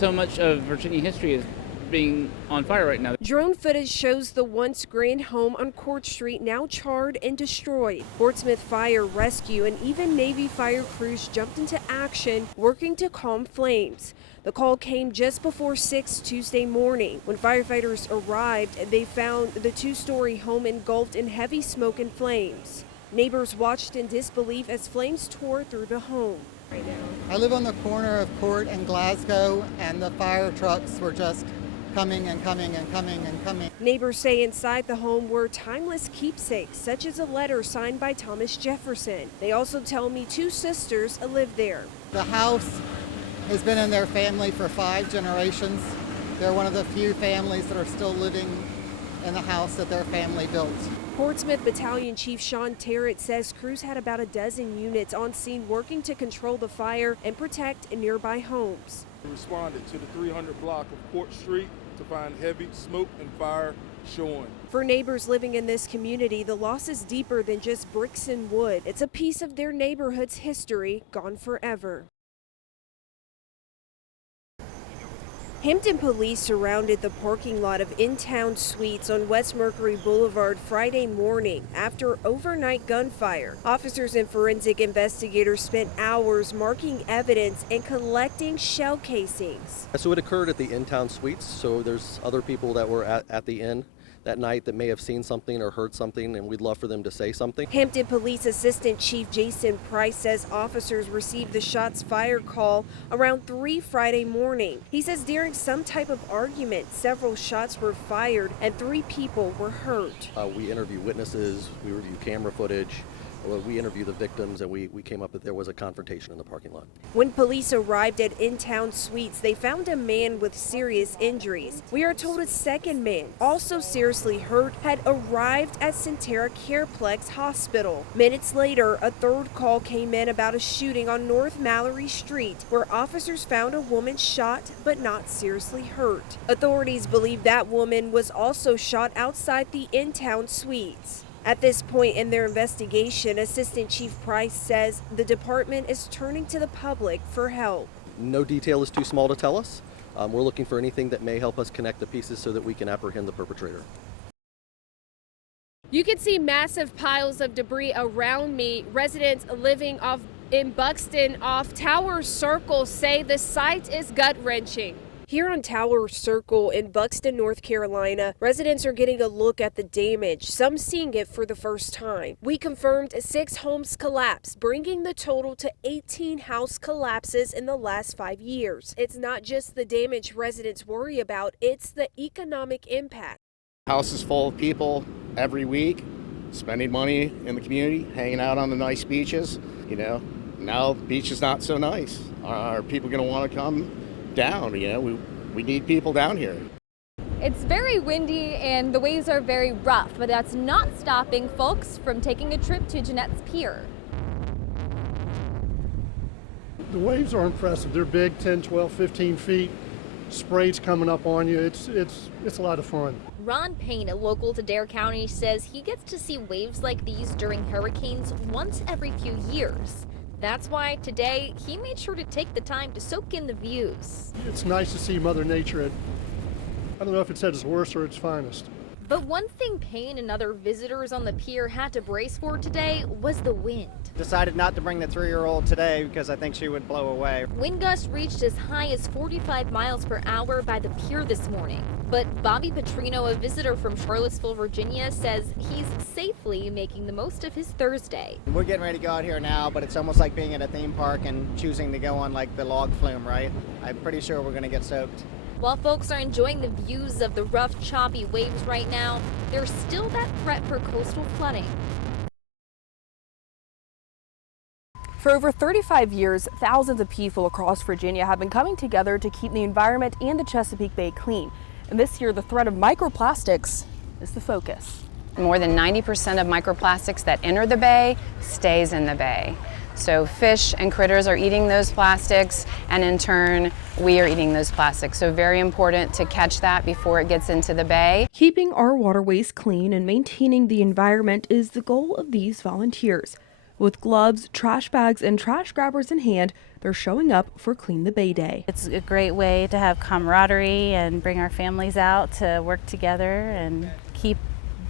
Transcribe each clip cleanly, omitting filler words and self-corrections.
so much of Virginia history is being on fire right now. Drone footage shows the once grand home on Court Street now charred and destroyed. Portsmouth Fire, Rescue, and even Navy fire crews jumped into action, working to calm flames. The call came just before 6 Tuesday morning. When firefighters arrived, they found the two-story home engulfed in heavy smoke and flames. Neighbors watched in disbelief as flames tore through the home. I live on the corner of Court and Glasgow, and the fire trucks were just coming and coming and coming and coming. Neighbors say inside the home were timeless keepsakes, such as a letter signed by Thomas Jefferson. They also tell me two sisters live there. The house has been in their family for 5 generations. They're one of the few families that are still living in the house that their family built. Portsmouth Battalion Chief Sean Terrett says crews had about a dozen units on scene working to control the fire and protect nearby homes. We responded to the 300 block of Court Street to find heavy smoke and fire showing. For neighbors living in this community, the loss is deeper than just bricks and wood. It's a piece of their neighborhood's history gone forever. Hampton police surrounded the parking lot of In-Town Suites on West Mercury Boulevard Friday morning after overnight gunfire. Officers and forensic investigators spent hours marking evidence and collecting shell casings. So it occurred at the In-Town Suites, so there's other people that were at the inn that night that may have seen something or heard something, and we'd love for them to say something. Hampton Police Assistant Chief Jason Price says officers received the shots fired call around 3 Friday morning. He says during some type of argument, several shots were fired and 3 people were hurt. We interview witnesses, we review camera footage, we interview the victims, and we came up that there was a confrontation in the parking lot. When police arrived at In-Town Suites, they found a man with serious injuries. We are told a second man, also seriously hurt, had arrived at Centera Careplex Hospital. Minutes later, a third call came in about a shooting on North Mallory Street, where officers found a woman shot but not seriously hurt. Authorities believe that woman was also shot outside the In-Town Suites. At this point in their investigation, Assistant Chief Price says the department is turning to the public for help. No detail is too small to tell us. We're looking for anything that may help us connect the pieces so that we can apprehend the perpetrator. You can see massive piles of debris around me. Residents living in Buxton off Tower Circle say the sight is gut-wrenching. Here on Tower Circle in Buxton, North Carolina, residents are getting a look at the damage, some seeing it for the first time. We confirmed 6 homes collapsed, bringing the total to 18 house collapses in the last 5 years. It's not just the damage residents worry about, it's the economic impact. House is full of people every week, spending money in the community, hanging out on the nice beaches. You know, now the beach is not so nice. Are people going to want to come down? You know, we need people down here. It's very windy and the waves are very rough, but that's not stopping folks from taking a trip to Jeanette's Pier. The waves are impressive. They're big, 10, 12, 15 feet. Spray's coming up on you. It's a lot of fun. Ron Payne, a local to Dare County, says he gets to see waves like these during hurricanes once every few years. That's why today he made sure to take the time to soak in the views. It's nice to see Mother Nature at, I don't know if it's at its worst or its finest. But one thing Payne and other visitors on the pier had to brace for today was the wind. Decided not to bring the 3-year-old today because I think she would blow away. Wind gusts reached as high as 45 miles per hour by the pier this morning. But Bobby Petrino, a visitor from Charlottesville, Virginia, says he's safely making the most of his Thursday. We're getting ready to go out here now, but it's almost like being at a theme park and choosing to go on like the log flume, right? I'm pretty sure we're going to get soaked. While folks are enjoying the views of the rough, choppy waves right now, there's still that threat for coastal flooding. For over 35 years, thousands of people across Virginia have been coming together to keep the environment and the Chesapeake Bay clean. And this year, the threat of microplastics is the focus. More than 90% of microplastics that enter the bay stays in the bay. So fish and critters are eating those plastics, and in turn, we are eating those plastics. So very important to catch that before it gets into the bay. Keeping our waterways clean and maintaining the environment is the goal of these volunteers. With gloves, trash bags, and trash grabbers in hand, they're showing up for Clean the Bay Day. It's a great way to have camaraderie and bring our families out to work together and keep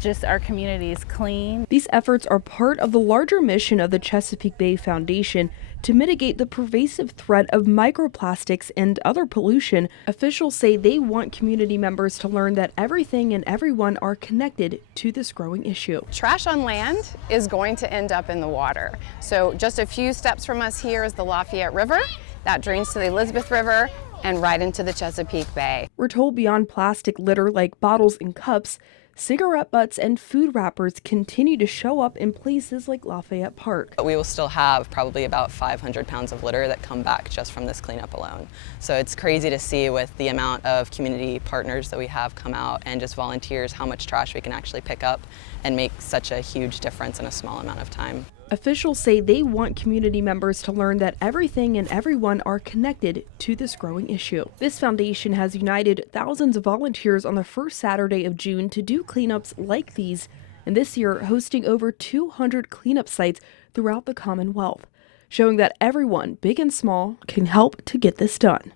just our communities clean. These efforts are part of the larger mission of the Chesapeake Bay Foundation to mitigate the pervasive threat of microplastics and other pollution. Officials say they want community members to learn that everything and everyone are connected to this growing issue. Trash on land is going to end up in the water. So just a few steps from us here is the Lafayette River that drains to the Elizabeth River and right into the Chesapeake Bay. We're told beyond plastic litter like bottles and cups, cigarette butts and food wrappers continue to show up in places like Lafayette Park. We will still have probably about 500 pounds of litter that come back just from this cleanup alone. So it's crazy to see with the amount of community partners that we have come out and just volunteers how much trash we can actually pick up and make such a huge difference in a small amount of time. Officials say they want community members to learn that everything and everyone are connected to this growing issue. This foundation has united thousands of volunteers on the first Saturday of June to do cleanups like these, and this year hosting over 200 cleanup sites throughout the Commonwealth, showing that everyone, big and small, can help to get this done.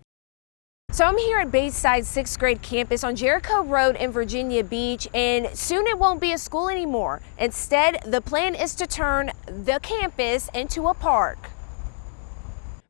So I'm here at Bayside 6th grade campus on Jericho Road in Virginia Beach, and soon it won't be a school anymore. Instead, the plan is to turn the campus into a park.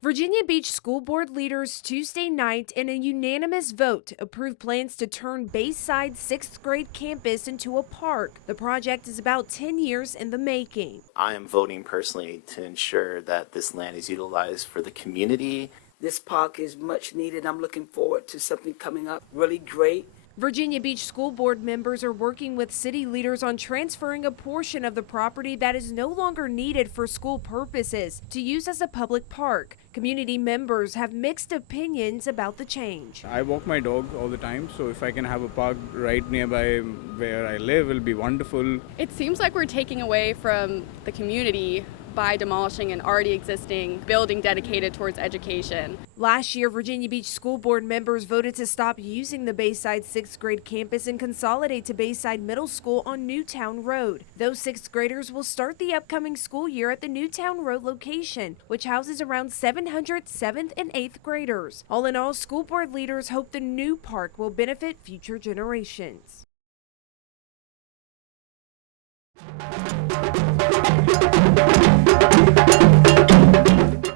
Virginia Beach School Board leaders Tuesday night in a unanimous vote approved plans to turn Bayside 6th grade campus into a park. The project is about 10 years in the making. I am voting personally to ensure that this land is utilized for the community. This park is much needed. I'm looking forward to something coming up really great. Virginia Beach School Board members are working with city leaders on transferring a portion of the property that is no longer needed for school purposes to use as a public park. Community members have mixed opinions about the change. I walk my dog all the time, so if I can have a park right nearby where I live, it'll be wonderful. It seems like we're taking away from the community by demolishing an already existing building dedicated towards education. Last year, Virginia Beach School Board members voted to stop using the Bayside 6th grade campus and consolidate to Bayside Middle School on Newtown Road. Those 6th graders will start the upcoming school year at the Newtown Road location, which houses around 700 7th and 8th graders. All in all, school board leaders hope the new park will benefit future generations.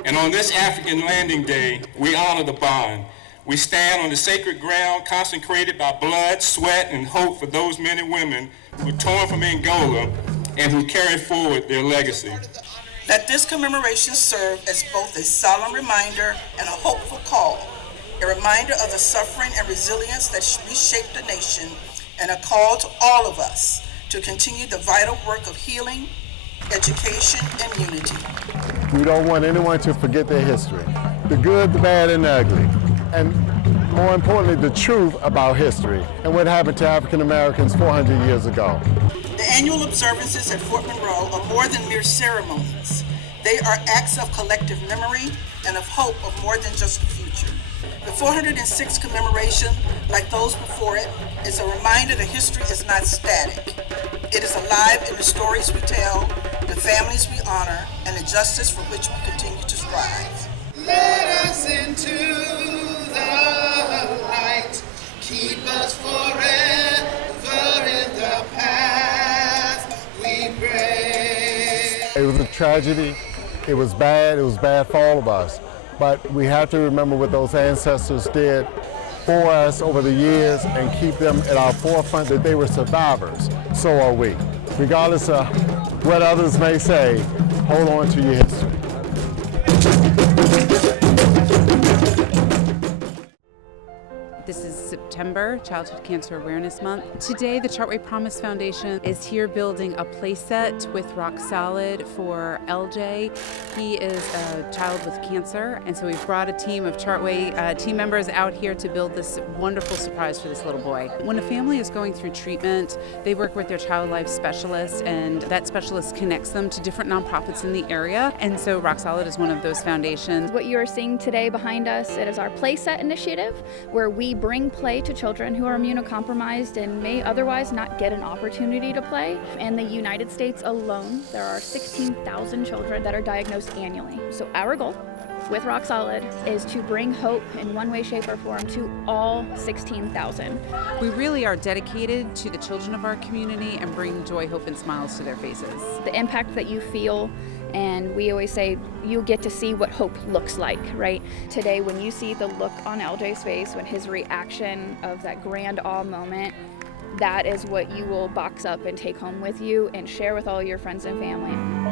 And on this African Landing Day, we honor the bond. We stand on the sacred ground consecrated by blood, sweat, and hope for those men and women who were torn from Angola and who carry forward their legacy. Let this commemoration serve as both a solemn reminder and a hopeful call, a reminder of the suffering and resilience that reshaped the nation, and a call to all of us to continue the vital work of healing, education, and unity. We don't want anyone to forget their history, the good, the bad, and the ugly, and more importantly, the truth about history and what happened to African Americans 400 years ago. The annual observances at Fort Monroe are more than mere ceremonies. They are acts of collective memory and of hope of more than just the future. The 406th commemoration, like those before it, is a reminder that history is not static. It is alive in the stories we tell, the families we honor, and the justice for which we continue to strive. Let us into the light, keep us forever in the path we pray. It was a tragedy. It was bad for all of us. But we have to remember what those ancestors did for us over the years and keep them at our forefront that they were survivors. So are we. Regardless of what others may say, hold on to your history. This is September, Childhood Cancer Awareness Month. Today, the Chartway Promise Foundation is here building a playset with Rock Solid for LJ. He is a child with cancer, and so we've brought a team of Chartway team members out here to build this wonderful surprise for this little boy. When a family is going through treatment, they work with their child life specialist, and that specialist connects them to different nonprofits in the area, and so Rock Solid is one of those foundations. What you are seeing today behind us, it is our playset initiative, where we We bring play to children who are immunocompromised and may otherwise not get an opportunity to play. In the United States alone, there are 16,000 children that are diagnosed annually. So our goal with Rock Solid is to bring hope in one way, shape, or form to all 16,000. We really are dedicated to the children of our community and bring joy, hope, and smiles to their faces. The impact that you feel, and we always say you get to see what hope looks like, right? Today, when you see the look on LJ's face, when his reaction of that grand awe moment, that is what you will box up and take home with you and share with all your friends and family.